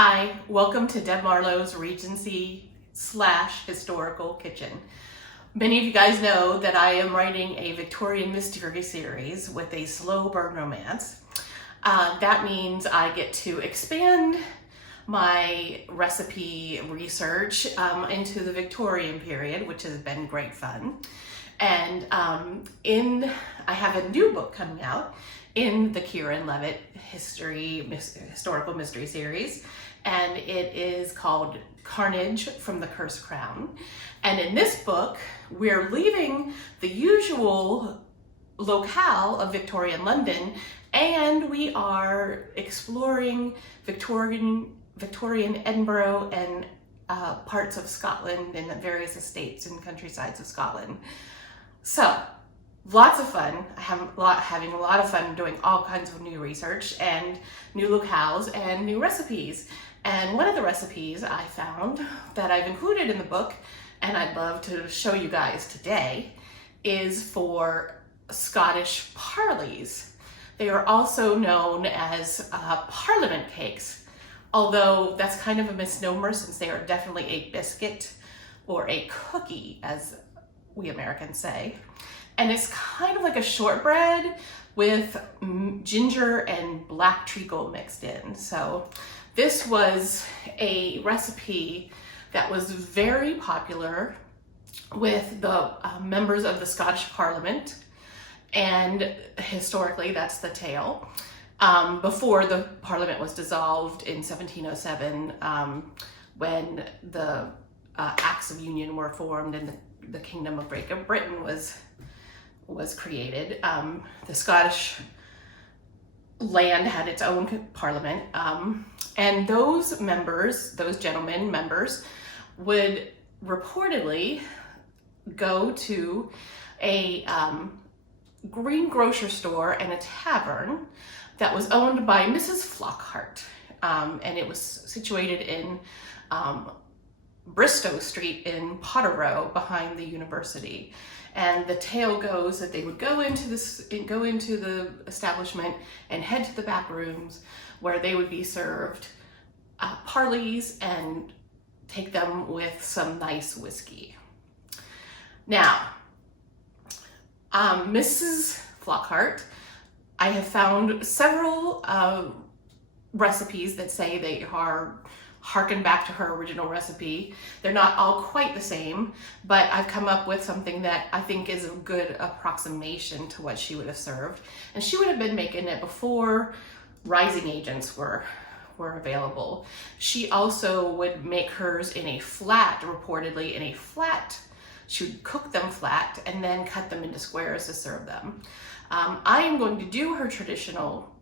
Hi, welcome to Deb Marlowe's Regency / Historical Kitchen. Many of you guys know that I am writing a Victorian mystery series with a slow burn romance. That means I get to expand my recipe research into the Victorian period, which has been great fun. And I have a new book coming out in the Kieran Levitt Historical Mystery Series, and it is called Carnage from the Cursed Crown. And in this book, we're leaving the usual locale of Victorian London, and we are exploring Victorian Edinburgh and parts of Scotland and the various estates and countrysides of Scotland. So, lots of fun. Having a lot of fun doing all kinds of new research and new locales and new recipes. And one of the recipes I found that I've included in the book, and I'd love to show you guys today, is for Scottish Parlies. They are also known as Parliament cakes, although that's kind of a misnomer since they are definitely a biscuit or a cookie, as we Americans say. And it's kind of like a shortbread with ginger and black treacle mixed in. So this was a recipe that was very popular with the members of the Scottish Parliament. And historically, that's the tale. Before the Parliament was dissolved in 1707, when the Acts of Union were formed and the Kingdom of Great Britain was created. The Scottish land had its own parliament, and those gentlemen members, would reportedly go to a greengrocer store and a tavern that was owned by Mrs. Flockhart, and it was situated in Bristow Street in Potter Row behind the university. And the tale goes that they would go into the establishment and head to the back rooms where they would be served Parlies and take them with some nice whiskey. Now, Mrs. Flockhart, I have found several recipes that say they are harken back to her original recipe. They're not all quite the same, but I've come up with something that I think is a good approximation to what she would have served. And she would have been making it before rising agents were available. She also would make hers in a flat, reportedly in a flat. She would cook them flat and then cut them into squares to serve them. I am going to do her traditional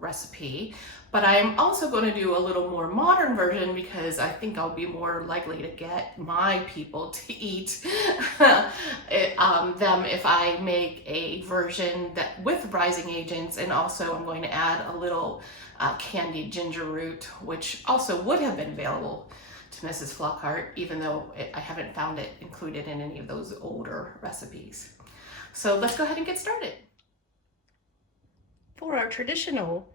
recipe, but I am also going to do a little more modern version because I think I'll be more likely to get my people to eat them if I make a version that with rising agents, and also I'm going to add a little candied ginger root, which also would have been available to Mrs. Flockhart, even though I haven't found it included in any of those older recipes. So let's go ahead and get started. For our traditional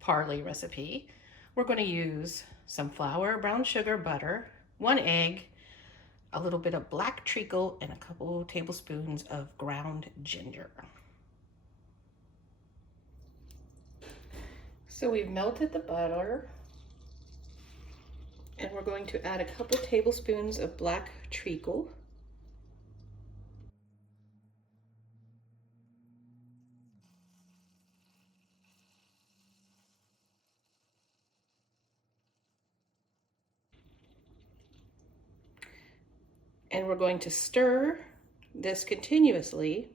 Parley recipe, we're going to use some flour, brown sugar, butter, 1 egg, a little bit of black treacle, and a couple tablespoons of ground ginger. So we've melted the butter, and we're going to add a couple tablespoons of black treacle. And we're going to stir this continuously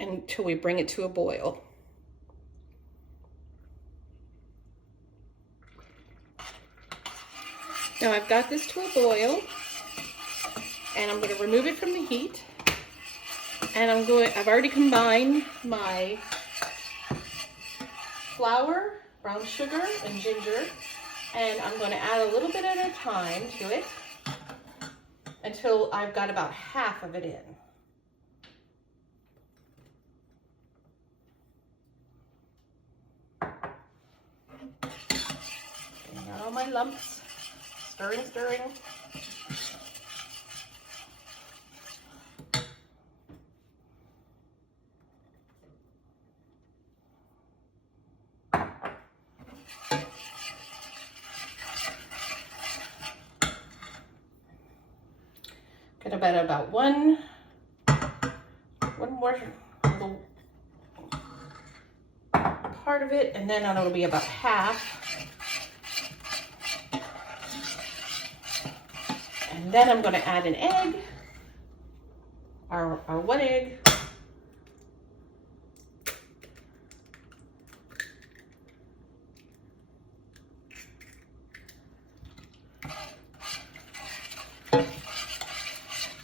until we bring it to a boil. Now I've got this to a boil, and I'm going to remove it from the heat. And I've already combined my flour, brown sugar, and ginger, and I'm going to add a little bit at a time to it until I've got about half of it in. my lumps. Stirring, stirring. Gonna bet about one more little part of it, and then it'll be about half. And then I'm going to add an egg, our one egg.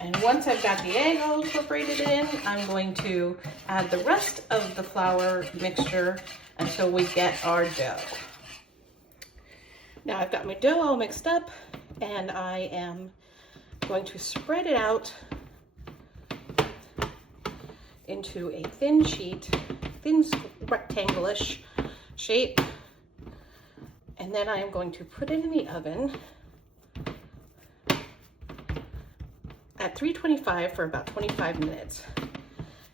And once I've got the egg all incorporated in, I'm going to add the rest of the flour mixture until we get our dough. Now I've got my dough all mixed up, and I am going to spread it out into a thin sheet, thin rectangle-ish shape. And then I am going to put it in the oven at 325 for about 25 minutes.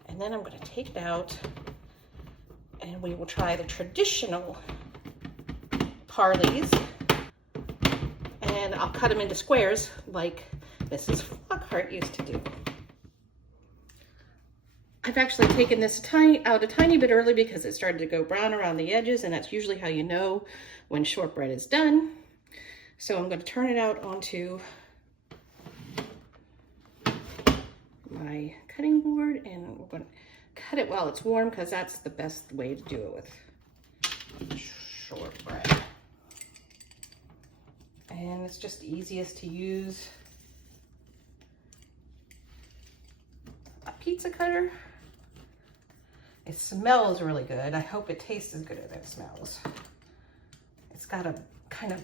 And then I'm going to take it out and we will try the traditional Parlies. And I'll cut them into squares like Mrs. Flockhart used to do. I've actually taken this out a tiny bit early because it started to go brown around the edges, and that's usually how you know when shortbread is done. So I'm going to turn it out onto my cutting board, and we're going to cut it while it's warm because that's the best way to do it with shortbread. And it's just easiest to use a pizza cutter. It smells really good. I hope it tastes as good as it smells. It's got a kind of,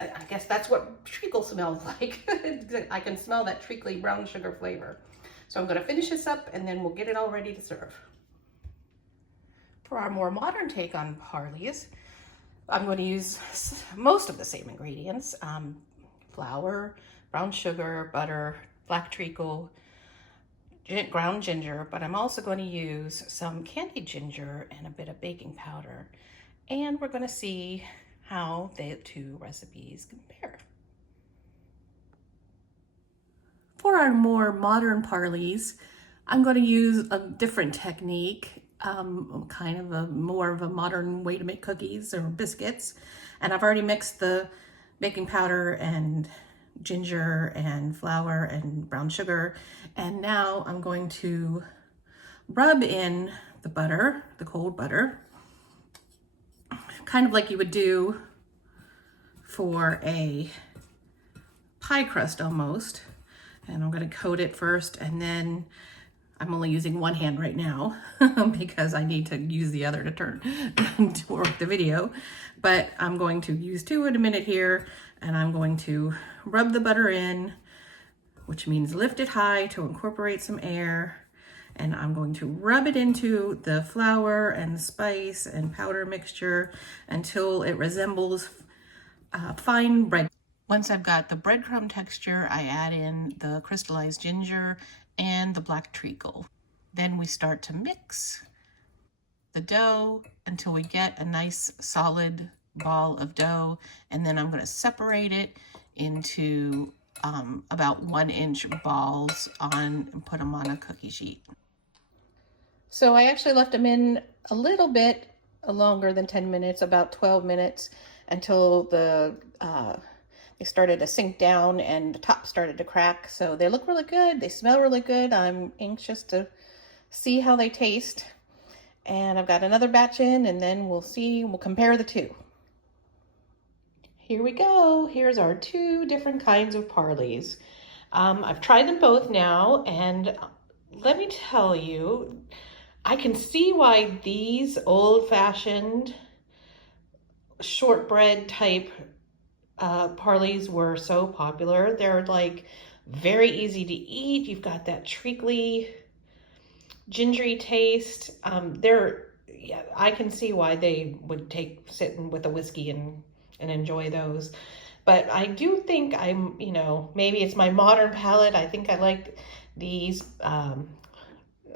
I guess that's what treacle smells like. I can smell that treacly brown sugar flavor. So I'm gonna finish this up and then we'll get it all ready to serve. For our more modern take on Parlies, I'm going to use most of the same ingredients. Flour, brown sugar, butter, black treacle, ground ginger, but I'm also going to use some candied ginger and a bit of baking powder. And we're going to see how the two recipes compare. For our more modern Parlies, I'm going to use a different technique, kind of more of a modern way to make cookies or biscuits. And I've already mixed the baking powder and ginger and flour and brown sugar. And now I'm going to rub in the butter, the cold butter, kind of like you would do for a pie crust almost. And I'm going to coat it first, and then I'm only using one hand right now because I need to use the other to turn to work the video. But I'm going to use two in a minute here, and I'm going to rub the butter in, which means lift it high to incorporate some air. And I'm going to rub it into the flour and spice and powder mixture until it resembles fine bread. Once I've got the breadcrumb texture, I add in the crystallized ginger and the black treacle. Then we start to mix the dough until we get a nice solid ball of dough, and then I'm going to separate it into about 1-inch balls and put them on a cookie sheet. So I actually left them in a little bit longer than 10 minutes, about 12 minutes, until they started to sink down and the top started to crack. So they look really good. They smell really good. I'm anxious to see how they taste. And I've got another batch in, and then we'll compare the two. Here we go. Here's our two different kinds of Parlies. I've tried them both now, and let me tell you, I can see why these old-fashioned shortbread type Parlies were so popular. They're like very easy to eat. You've got that treacly, gingery taste. I can see why they would take sitting with a whiskey and and enjoy those. But I do think I'm, maybe it's my modern palate. I think I like these,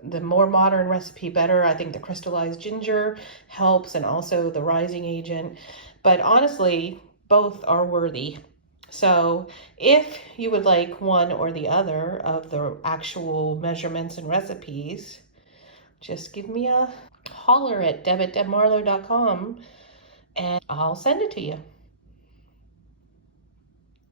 the more modern recipe better. I think the crystallized ginger helps, and also the rising agent. But honestly, both are worthy. So if you would like one or the other of the actual measurements and recipes, just give me a holler at deb@debmarlowe.com and I'll send it to you.